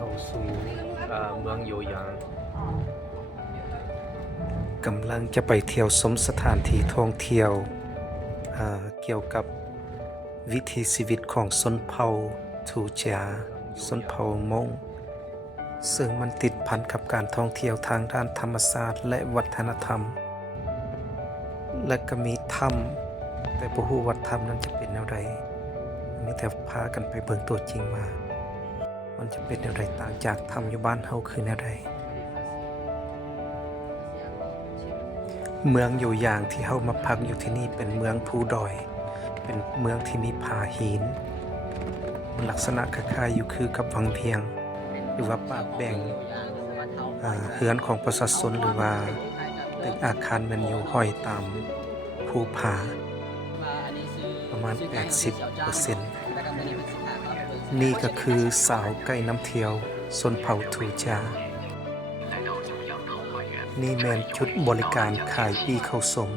เข้าสู่เมืองโยหยางกำลังจะไปเที่ยวชมสถานที่ท่องเที่ยวเกี่ยวกับวิถีชีวิตของชนเผ่าทูจาชนเผ่ามงซึ่งมันติดพันกับการท่องเที่ยวทางด้านธรรมศาสตร์และวัฒนธรรมและก็มีถ้ำแต่บ่ฮู้ว่าถ้ำนั้นจะเป็นแนวใดมีแต่พากันไปเบิ่งตัวจริงมามันจะเป็นแนวใดต่างจากถ้ำอยู่บ้านเฮาคือแนวใดเมืองอยู่อย่างที่เฮามาพักอยู่ที่นี่เป็นเมืองภูดอยเป็นเมืองที่มีผาหินมันลักษณะคล้ายๆอยู่คือกับวังเวียงหรือว่าปากแบ่งเฮือนของประชาชนหรือว่าตึกอาคารมันอยู่ห้อยตามภูผาประมาณ 80% นี่ก็คือสาวไก่น้ำเที่ยวชนเผ่าทูจานี่แม่นชุดบริการขายปีเข้าสม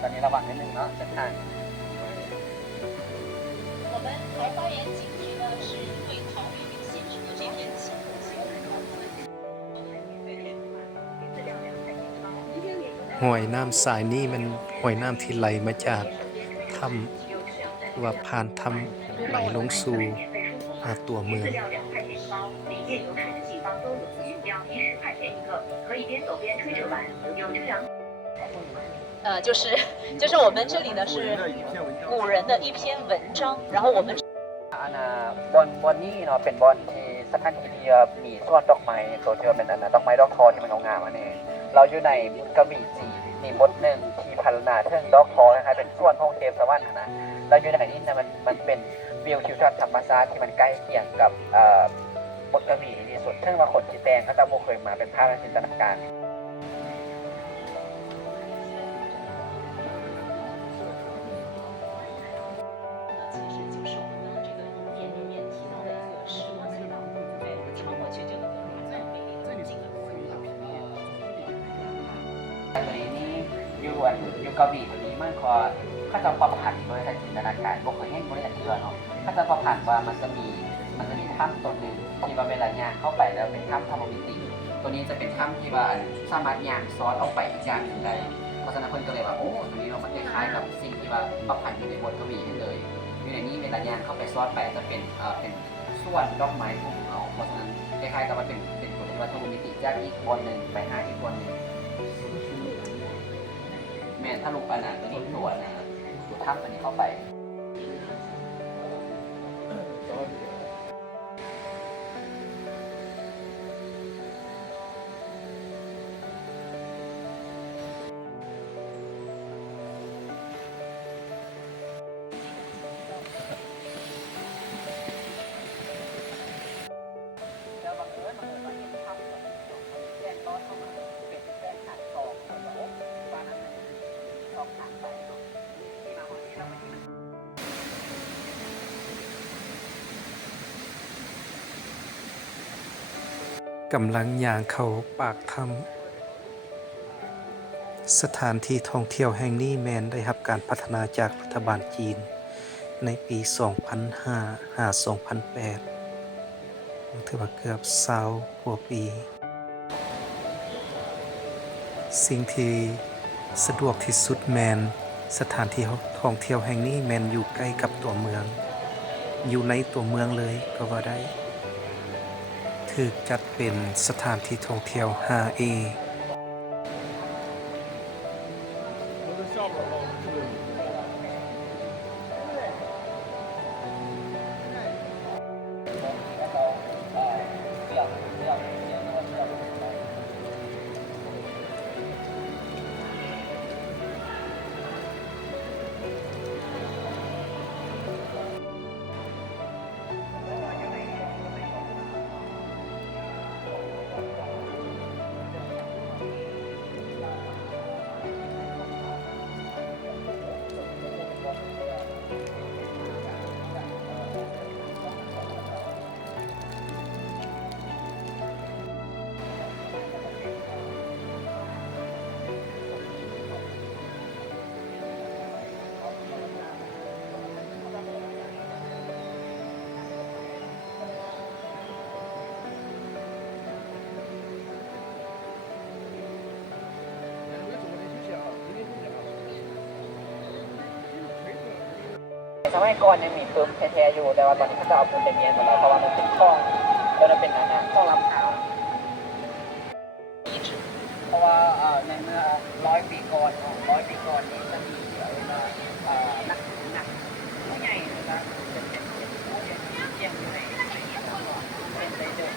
ตอนนี้ระวังนิดนึงเนาะจะทาง我们桃花源景区呢是会考虑现实的这边气候情况。 ห้วยน้ำสายนี้มันห้วยน้ำที่ไหลมาจากถ้ำว่าผ่านถ้ำไหลลงสู่ตัวเมือง就是我们这里呢是古人的一篇文章，然后我们บอนนี่เนาะเป็นบอนที่สถานที่ที่มีส่วนดอกไม้ตัวที่เป็นดอกไม้ดอกทอที่มันงามๆอันนี้เราอยู่ในกระบี่จีมีมดหนึ่งที่พัฒนาเทิงดอกทอนะครับเป็นส่วนของเทพสวรรค์นะเราอยู่ในนี้นะมันเป็นวิวทิวทัศน์ธรรมชาติที่มันใกล้เคียงกับมดกระบี่ที่สุดซึ่งมาขนจีแตงเขาจะโมเคยมาเป็นภาพในจินตนาการอยู่กระบี่ตัวนี้มันก็ข้าจะประพันธ์โดยจินตนาการบ่เคยเห็นบริษัทเชื่อเนาะข้าจะประพันธ์ว่ามันจะมีถ้ำตัวหนึ่งที่ว่าเวลาย่างเข้าไปแล้วเป็นถ้ำธรรมมิติตัวนี้จะเป็นถ้ำที่ว่าสามารถย่างซ้อนออกไปอีกอย่างหนึ่งได้เพราะฉะนั้นเพิ่นก็เลยว่าโอ้ตัวนี้เรามันคล้ายๆกับสิ่งที่ว่าประพันธ์อยู่ในบทกวีเลยอยู่ในนี้เวลาย่างเข้าไปซ้อนไปจะเป็นส่วนดอกไม้ของเราเพราะฉะนั้นคล้ายๆกับว่าเป็นตัวที่ว่าธรรมมิติจากอีกบนหนึ่งไปหาอีกบนหนึ่งแม่ถ้าลูกปานาตัวนี้ตัวถ้ำตัวนี้เข้าไปกำลังย่างเข้าปากถ้ำสถานที่ท่องเที่ยวแห่งนี้แม้นได้รับการพัฒนาจากรัฐบาลจีนในปี 2005-2008 ถือว่าเกือบ20 กว่าปีสิ่งที่สะดวกที่สุดแมนสถานที่ท่องเที่ยวแห่งนี้แมนอยู่ใกล้กับตัวเมืองอยู่ในตัวเมืองเลยก็ว่าได้ถูกจัดเป็นสถานที่ท่องเที่ยว 5A สมัยก่อนยังมีปึ๊มแท้ๆอยู่แต่ว่าตอนนี้เขาจะเอาปูนไปเมียนหมดแล้วเพราะว่ามันเป็นคลองแล้วมันเป็นคลองลำขาวเพราะว่าในเมื่อ100 ปีก่อน100 ปีก่อนนี่จะมีนักผู้ใหญ่นะครับเป็นผู้ใหญ่เที่ยงอยู่ในเป็นไปเดิน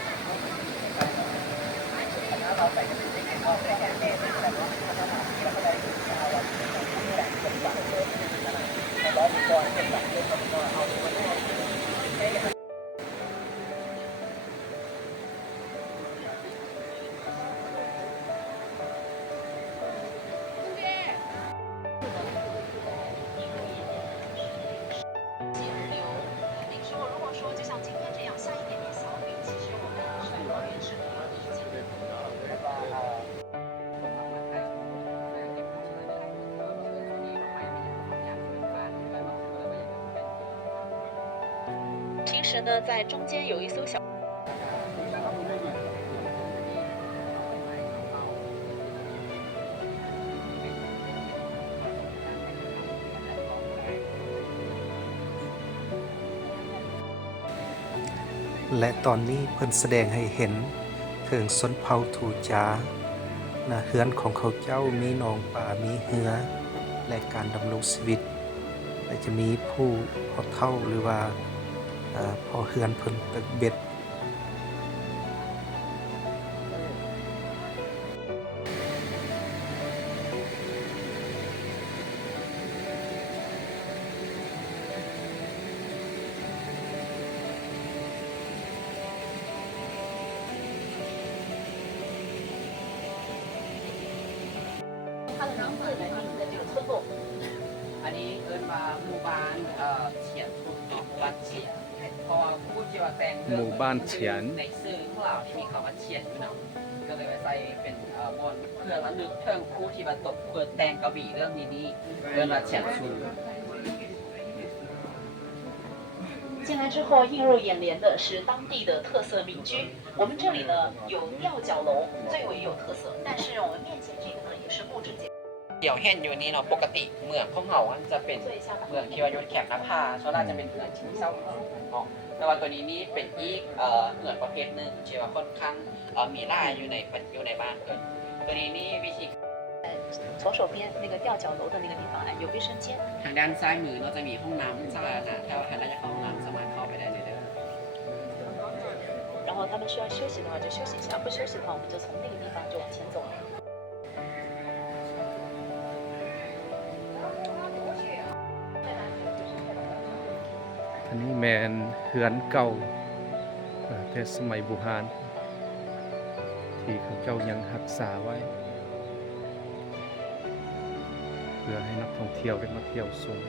ถ้าเราใส่กันเป็นก็แค่เล่นแต่ว่าพัฒนาที่เราได้คือเอาเราแต่งเป็นแบบเดิมใน100 ปีก่อนเป็นแบบเดิมก็เอาไปใช้กัน。平时呢，在中间有一艘小。และตอนนี้เพิ่นแสดงให้เห็นถึงชนเผ่าทูจาเฮือนของเขาเจ้ามีหนองป่ามีเหือและการดำรงชีวิตและจะมีผู้พอเฒ่าหรือว่าพอเฮือนเพิ่นตึกเบ็ด它的名字来命名的这个村落。อันนี้เอิ้นว่าหมู่บ้านเฉียนหมู่บ้านเฉียนเพราะว่าผู้ที่ว่าแต่งเรื่อง หมู่บ้านเฉียน ในสื่อของเราที่มีคำว่าเฉียนอยู่เนาะก็เลยไปใส่เป็นบนเพื่อระลึกเทิงผู้ที่มาตกเปิดแต่งกระบี่เรื่องนี้เอิ้นว่าเฉียนซู。进来之后，映入眼帘的是当地的特色民居。我们这里呢有吊脚楼，最为有特色。但是我们面前这个呢也是布置简。เดี๋ยวเห็นอยู่นี่เนาะปกติเมืองของเราจะเป็นเมืองที่ว่าอยู่แคบนภาส่วนใหญ่จะเป็นเมืองที่เศร้าเนาะแต่ว่าตัวนี้นี่เป็นอีกเมืองประเภทหนึ่งที่ว่าค่อนข้างมีล่าอยู่ในบ้านเกินตัวนี้นี่วิธี左手边那个吊脚楼的那个地方，有卫生间。ทางด้านซ้ายมือเราจะมีห้องน้ำสาธารณะถ้าว่าใครอยากเข้าห้องน้ำสามารถเข้าไปได้เลยเด้อ然后他们需要休息的话就休息一下，不休息的话我们就从那个地方就往前走。อันนี้แมนเฮือนเก่าแต่สมัยโบราณที่เขาเจ้ายังรักษาไว้เพื่อให้นักท่องเที่ยวได้มาเที่ยวชม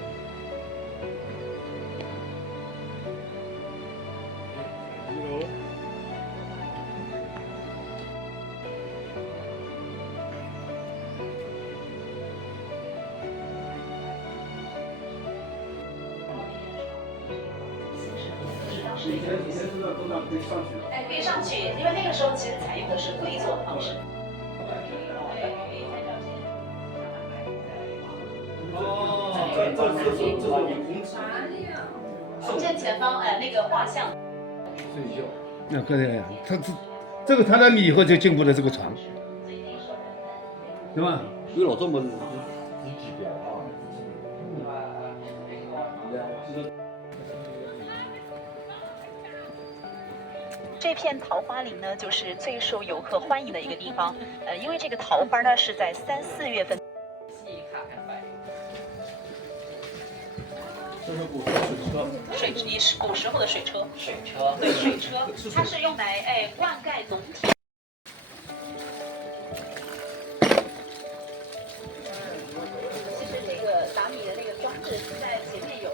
哎，可以上去，因为那个时候其实采用的是跪坐的方式。正前方那个画像。那个呀，这个他来米以后就进步了这个船，对吧？有老这么这片桃花林呢，就是最受游客欢迎的一个地方。因为这个桃花呢是在3、4月份。这是古时候的水车。水车对，水车，它是用来灌溉农田。其实这个打米的那个装置在前面有。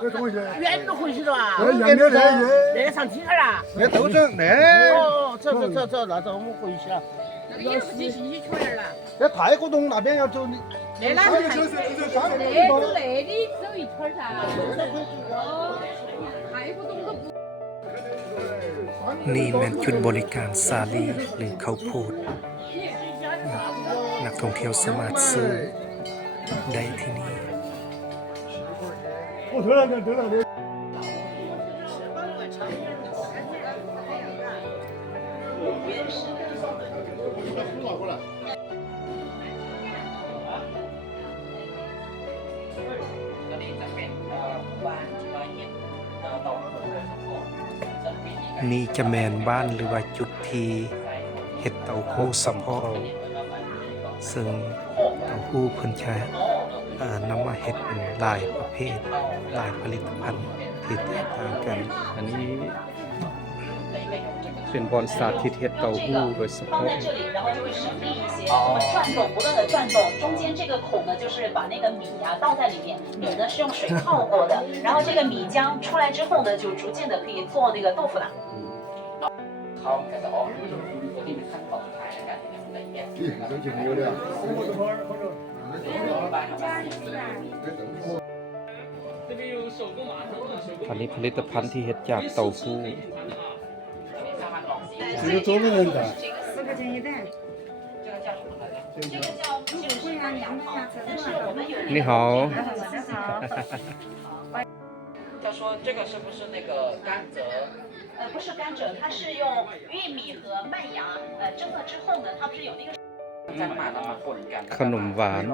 这东西远都回去了吧？远的来那个上梯儿啊？来都整来，哦，走，那走，我们回去了。那个也不进新区圈了。在太古洞那边要走，那哪里？走那里走一圈噻。哦，太古洞都不。 นี่แม่นจุดบริการซาลีหรือข้าวโพดนักท่องเที่ยวสามารถซื้อได้ที่นี่ ตัวนี้จะเป็นบ้านที่ว่าเห็ดเต่าหูส่วนวิธีการ นี่จะแมนบ้านหรือว่าจุดที่เห็ดเต้าหู้สำเพาะซึ่งเต้าหู้เพิ่นจะนำมาเห็ดเป็นหลายประเภทหลายผลิตภัณฑ์ที่แตกต่างกัน อันนี้เป็นบอนสาธิตเฮ็ดเต้าหู้โดยเฉ 放 พาะ 在这里，然后就会省力一些。我们转动，不断的转动，中间这个孔呢，就是把那个米呀、倒在里面，米呢是用水泡过的，然后这个米浆出来之后呢，就逐渐的可以做那个豆腐啦。 เขาก็จะออกตัวนี้เป็นขั้นตอนสุดท้ายในการที่ทำละเอียด อันนี้ผลิตภัณฑ์ที่เฮ็ดจากเต้าหู้ 这个做不能的。4块钱一袋。这个叫就是麦芽糖，但是我们有你好他说这个是不是那个甘蔗？不是甘蔗，它是用玉米和麦芽蒸了之后呢，它不是有那个。 จะมาแล้วมาป่นกัน ขนมหวาน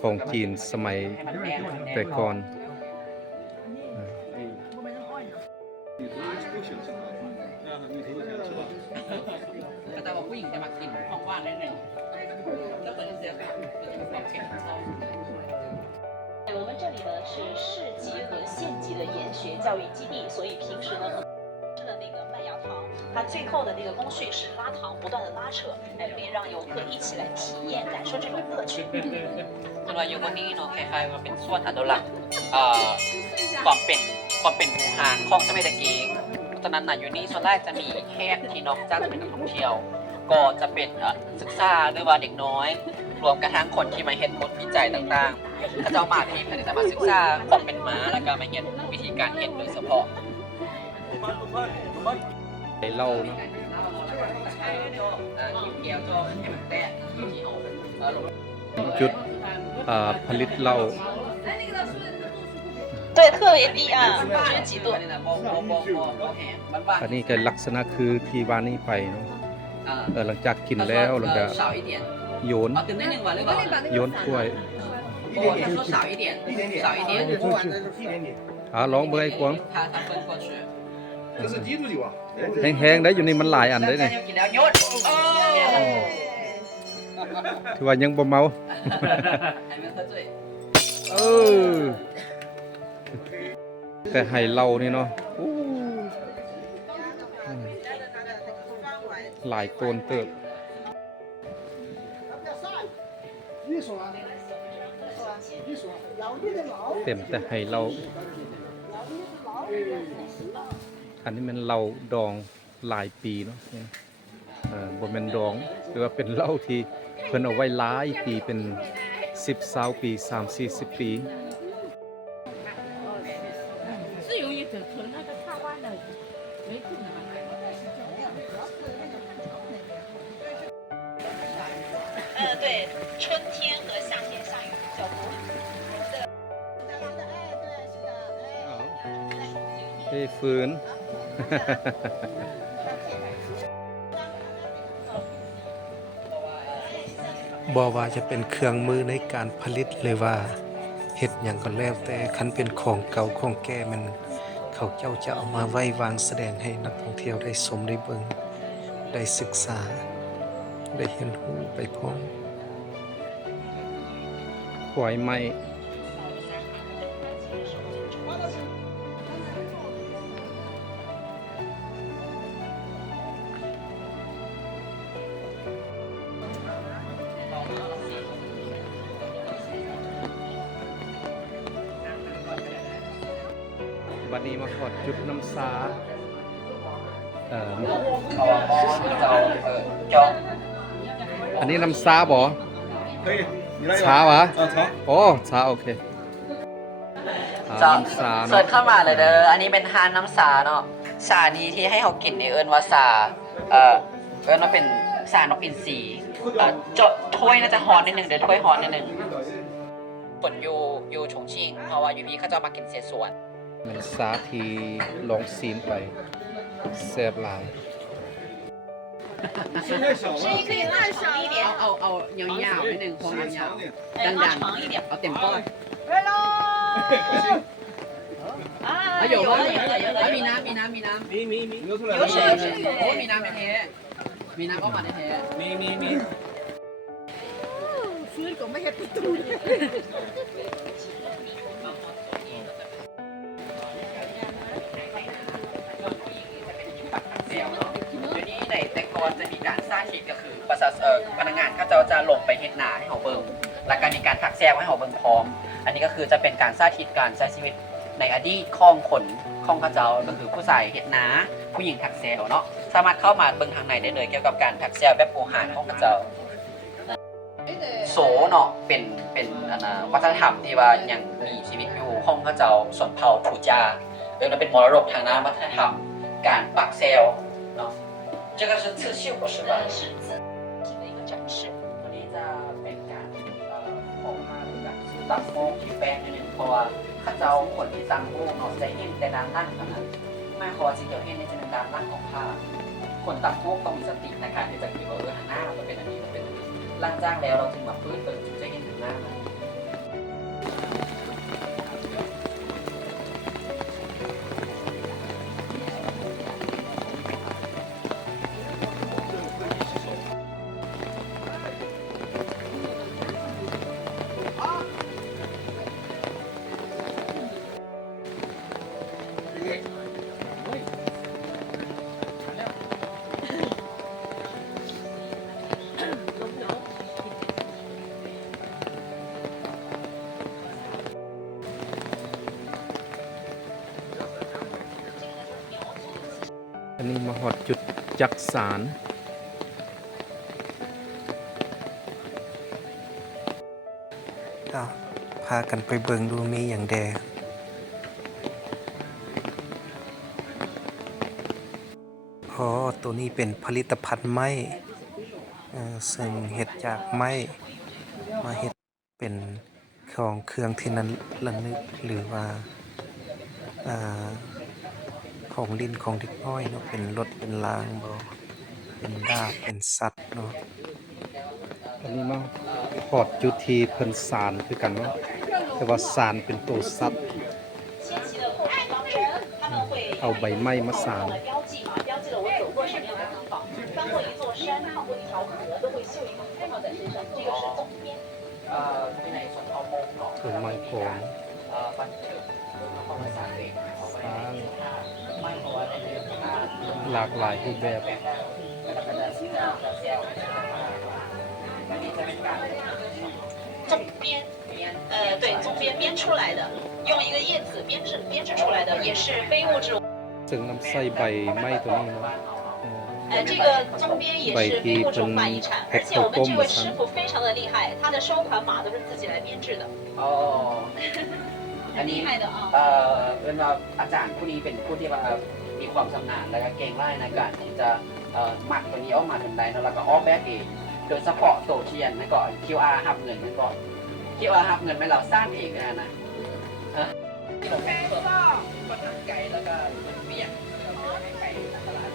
ของจีนสมัย ให้มันแน่นให้มันแน่น แต่ก่อน ก็จะว่าผู้หญิงจะมากินของหวานนิดหนึ่งถ้าเกิดเสียแบบมันจะมีความเค็มของเรา 我们这里呢是市级和县级的研学教育基地，所以平时呢吃的那个麦芽糖，它最后的那个工序是拉糖，不断的拉扯，可以让游客一起来体验感受这种乐趣。 คุณวายุคนนี้เนาะคล้ายๆว่าเป็นส่วนอนุรักษ์ความเป็นหมู่หางของสมัยตะกี้ตอนนั้นน่ะอยู่นี่ส่วนแรกจะมีแค่ที่นอกจากจะเป็นนักท่องเที่ยว ก็จะเป็นศึกษาหรือว่าเด็กน้อย รวมกระทั่งคนที่มาเห็นผลวิจัยต่างๆถ้าเจ้ามาที่เพื่อจะมาศึกษาความเป็นม้าแล้วก็มาเห็นวิธีการเห็นโดยเฉพาะ ไอ้เหล้าเนาะ เกี่ยวโจ้ให้มันแตกที่เอาลง จุดผลิตเหล้า 对，特别低啊，只几度。 อันนี้ก็ลักษณะคือที่ว่านี้ไปเนาะหลังจากกินแล้วแล้วก็โยน ตื่นได้หนึ่งวันหรือเปล่า โยนถ้วย โอ้他说少一点少一点ลองเบิ่งไอ้กวาง 他分过去 这是低度酒啊。 แห้งๆได้อยู่นี่มันหลายอันเลยนี่ กินแล้วยศโอ้ ถือว่ายังบ่เมา 还没喝醉 แต่ให้เหล้านี่เนาะหลายโตนเติบเต็มแต่ให้เหล้าอันนี้มันเหล้าดองหลายปีเนาะบ่แม่นดองหรือว่าเป็นเหล้าที่เพิ่นเอาไว้หลายปีเป็น10-20 ปี30-40 ปี是有一整存那个插花的没住呢。对，春天和夏天下雨比较多。 เฮ้ฟืน บ่ว่าจะเป็นเครื่องมือในการผลิตเลยว่าเฮ็ดหยังก็แล้วแต่คันเป็นของเก่าของแก่มันเขาเจ้าจะเอามาไว้วางแสดงให้นักท่องเที่ยวได้ชมได้เบิ่งได้ศึกษาได้เห็นรู้ไปพร้อม ปล่อยไม้ บัดนี้มาขอดจุดน้ำสาอันนี้น้ำสาบ่ 可以，你来一 ชาวะ 啊，茶。 โอ้ชาโอเค จะ น้ำสา เสิร์ เนาะ ชเข้ามาเลยเด้ออันนี้เป็นฮานน้ำสาเนาะสานี้ที่ให้เขากินในเอิญว่าสาเอิญว่าเป็นสานกอินทรีเจาะถ้วยน่าจะฮอนนิดนึงเดี๋ยวถ้วยฮอนนิดนึง ฝนอยู่ฉงชิ่งเพราะว่าอยู่พี่เขาจะมากินเศษส่วน มันสาทีลองซีนไปแซ่บหลาย 现在小声音可以拉长一点，เอายาวๆนิดนึงพองยาว 哎，拉长一点。 ๆเอาเต็มก้อน 啊，有了有了有了，มีน้ำ流出来有水有水有โอ้ 水。 มีน้ำในเทมีน้ำก็มาในเท 所以讲咩嘢必到。 เดียวเนาะเดี๋ยวนี้ในแต่ก่อนจะมีการสร้างคิดก็คือพนักงานเขาจะลงไปเฮ็ดนาให้เขาเบิ่งและการมีการทักแซวให้เขาเบิ่งพร้อม อันนี้ก็คือจะเป็นการสาธิตการใช้ชีวิตในอดีตของคนของเขาเจ้าก็คือผู้ชายเฮ็ดนาผู้หญิงทักแซวเนาะสามารถเข้ามาเบิ่งทางในได้เลยเกี่ยวกับการทักแซวแบบโบราณของเขาเจ้าโสเนาะเป็นวัฒนธรรมที่ว่ายังมีชีวิตอยู่ของเขาเจ้าส่วนเผ่าถูจาแล้วเป็นมรดกทางด้านวัฒนธรรมการปักเซลเนาะ这个是刺绣不是吧是自体的一个展示。 ตัวนี้จะเป็นการของผ้าหรือการตัดโมงที่แป้งนิดนึงเพราะว่าข้าเจ้าคนที่ตังโมงเนาะจะเห็นแต่ด้านล่างเท่านั้นไม่พอสิ่งเดียวเห็นในจะเป็นด้านล่างของผ้าคนตัดโมงต้องมีสติในการที่จะคิดว่าทางหน้าเราเป็นอันนี้มันเป็นอันนี้ล่างจ้างแล้วเราจึงมาพื้นเติมจึงจะเห็นทางหน้ามัน อันนี้มาหอดจุดจักสารพากันไปเบิงดูมีอย่างแดตัวนี้เป็นผลิตภัณฑ์ไม้ซึ่งเฮ็ดจากไม้มาเฮ็ดเป็นของเครื่องที่นั้นระลึกหรือว่าของลิ้นของเด็กน้อยเนาะเป็นรถเป็นรางบ่เป็นดาบเป็นสัตว์เนาะ อันนี้มาหอดจุดที่เพิ่นสารคือกันว่าแต่ว่าสารเป็นตัวสัตว์ 先期的后面当中，他们会 เอาใบไม้มาสาร 标记嘛，标记了我走过什么样的地方，翻过一座山，趟过一条河，都会绣一个符号在身上，这个是宗边。ที่ในส่วนของโมงเนาะ ต้นไม้ของ บันทึกแล้วก็ภาษาเองเขาไม่ได้ไม่เพราะว่าในเรื่องของการ หลากหลายรูปแบบ แล้วก็จะเซลอันนี้จะเป็นการ 宗边，对，宗边编出来的，用一个叶子编制出来的，也是非物质。 ซึ่งนำใส่ใบไม้ตัวนี้เนาะ 这个宗边也是非物质文化遗产，而且我们这位师傅非常的厉害，他的收款码都是自己来编制的， อ๋ออัน 很 นี้ 厉害的啊。 เป็นว่าอาจารย์ผู้นี้เป็นผู้ที่ว่ามีความชำนาญและก็เก่งไล่ในการที่จะหมักตัวนี้ออกมาทำได้แล้วก็ออกแบบเองโดยเฉพาะโตเทียนนั่นก็ QR หับเงินนั่นก็ QR หับเงินไม่เราสร้างเองนะที่เราเป็นคนมาทำไก่แล้วก็เปียกไก่ตลาด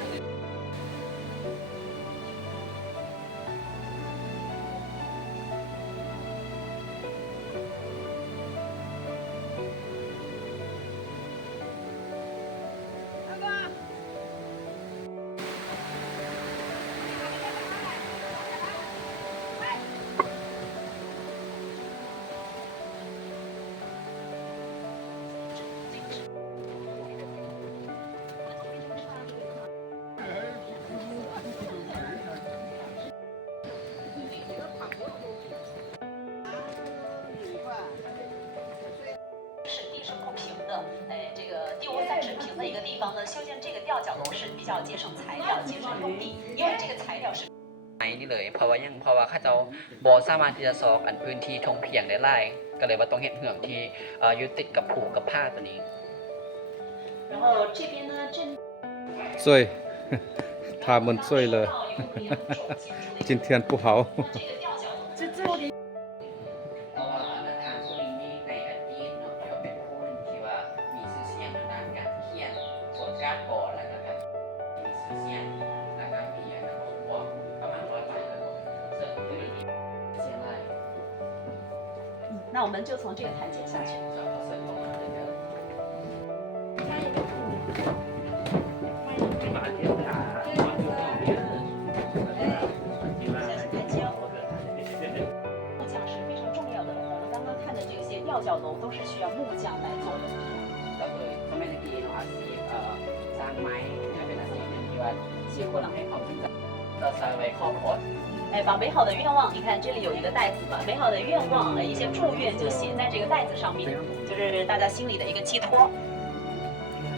是地是不平的，这个地无三尺平的一个地方呢，修建这个吊脚楼是比较节省材料、节省用地，因为这个材料是。 นี่เลยเพราะว่าข้าเจ้าบอสามารถที่จะซอกอันพื้นที่ทงเพียงได้ไล่ก็เลยว่าต้องเห็ดเหืองที่ยึดติดกับผูกกับผ้าตัวนี้ 然后这边呢，镇สวย ทาเหมือนสวยเลย จินเทียนภูเขา 这个吊脚楼。这里 เพราะว่าอาคารตัวนี้那我们就从这个台阶下去。木匠是非常重要的，我们刚刚看的这些吊脚楼都是需要木匠来做的。ก็คือสมัยตะกี้เนาะอาชีพสร้างไม้เนี่ยเป็นอาชีพหนึ่งที่ว่าชีพคนให้ความสนใจเราใส่ไว้ครอบครัว哎，把美好的愿望，你看这里有一个袋子嘛，美好的愿望，一些祝愿就写在这个袋子上面，就是大家心里的一个寄托。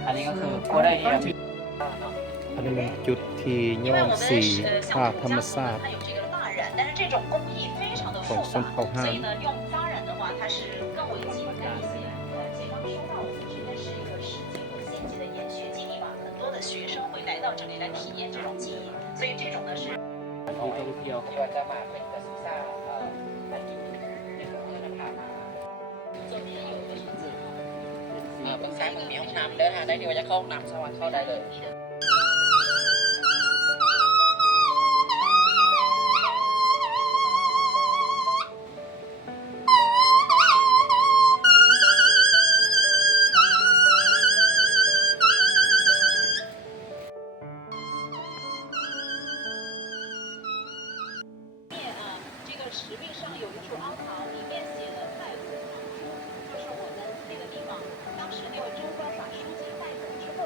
อันนี้ก็คือกูได้ที่เรามี อันนี้มันจุดที่ 因 ย้ 为 อ 我 ม 们 สี ผ้า 乡 ธรรม 土家族 ชา 呢， ติ 它有这个蜡染，但是这种工艺非常的复杂，所以呢，用扎染的话，它是更为简单一些。而且刚说到，我们这边是一个市级和县级的研学基地嘛，很多的学生会来到这里来体验这种技艺，所以这种呢是。 ที่ท่องเที่ยวที่ว่าจะมาเป็นการศึกษาอันนี้ในเมืองนะครับเบื้องซ้ายมันมีห้องน้ำเดินทางได้ที่ว่าจะเข้าห้องน้ำสวรรค์เข้าได้เลย 这个石壁上有一处凹槽，里面写了太湖藏书，就是我们那个地方，当时那位贞观把书籍带走之后。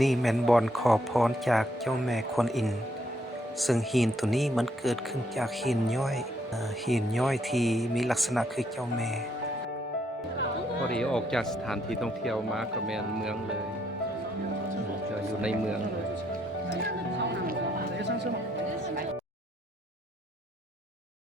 นี่แม่นบอนขอพรจากเจ้าแม่ควนอิน ซึ่งหินตัวนี้มันเกิดขึ้นจากหินย่อยหินย่อยที่มีลักษณะคือเจ้าแม่ พอดีออกจากสถานที่ท่องเที่ยวมาก็แม่นเมืองเลยอยู่ในเมือง